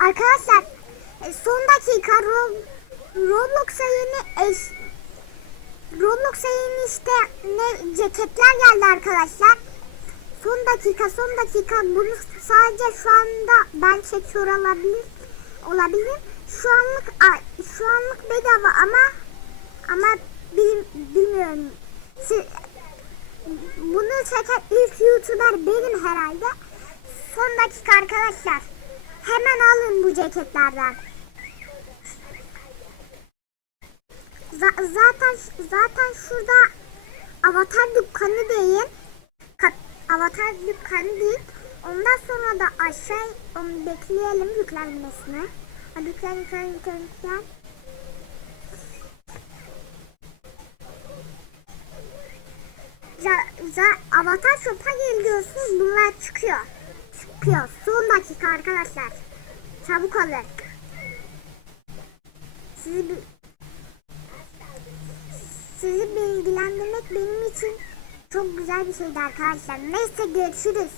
Arkadaşlar e, son dakika Ro Roblox'a yeni eş Roblox'a yeni işte ne ceketler geldi arkadaşlar. Son dakika son dakika bunu sadece şu anda ben çekiyor olabilir olabilir. Şu anlık şu anlık bedava ama ama bil, bilmiyorum. Si- bunu çeken ilk YouTuber benim herhalde. Son dakika arkadaşlar. Ceketlerden. Za- zaten zaten şurada avatar dükkanı değil. Ka- avatar dükkanı değil. Ondan sonra da aşağı onu bekleyelim yüklenmesini. Hadi yüklen yüklen yüklen yüklen. avatar shop'a geliyorsunuz bunlar çıkıyor. Çıkıyor. Son dakika arkadaşlar. Çabuk olun. Sizi bi- sizi bilgilendirmek benim için çok güzel bir şeydi arkadaşlar. Neyse görüşürüz.